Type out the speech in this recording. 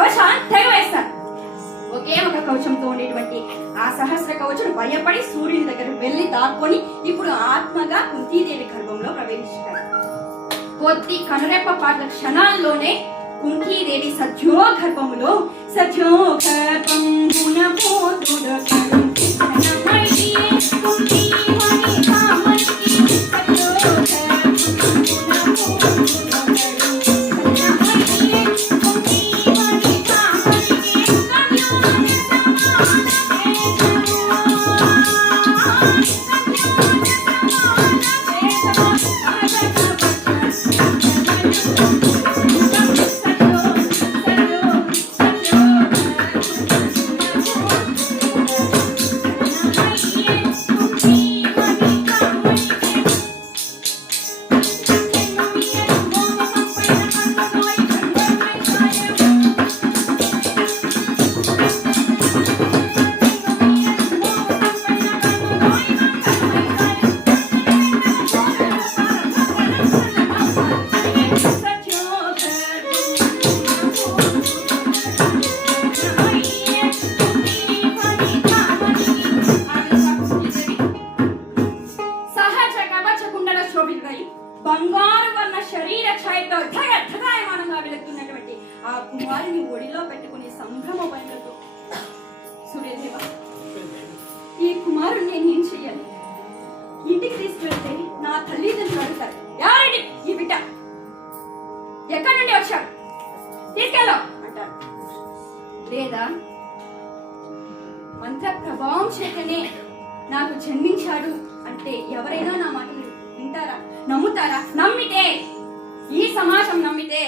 కవచాన్ని తెగవేస్తారు. ఒకే ఒక కవచంతో ఉండేటువంటి ఆ సహస్ర కవచుడు భయపడి సూర్యుని దగ్గరకు వెళ్లి దాక్కొని ఇప్పుడు ఆత్మగా కుంతీదేవి గర్భంలో ప్రవేశించాడు. కొద్ది కనురెప్ప పాటల క్షణాల్లోనే కుంతీదేవి సత్యో గర్భములో సత్యో గర్భం బంగారు వర్ణ శరీర ఛాయతో ధగాయమానంగా వెలుగుతున్నటువంటి ఆ కుమారుని ఒడిలో పెట్టుకుని సంభ్రమ భయంతో, సూర్యదేవ, ఈ కుమారుని నేను ఏం చెయ్యాలి? ఇంటికి తీసుకువెళ్తే నా తల్లిదండ్రులు అడుగుతారు, ఎవరండి ఈ బిడ్డ, ఎక్కడి నుండి వచ్చాడు, తీసుకెళ్ళా అంటారు. లేదా మంత్ర ప్రభావం చేతనే నాకు జన్మించాడు అంటే ఎవరైనా నా మాటలు వింటారా, నమ్ముతారా? నమ్మితే, ఈ సమాజం నమ్మితే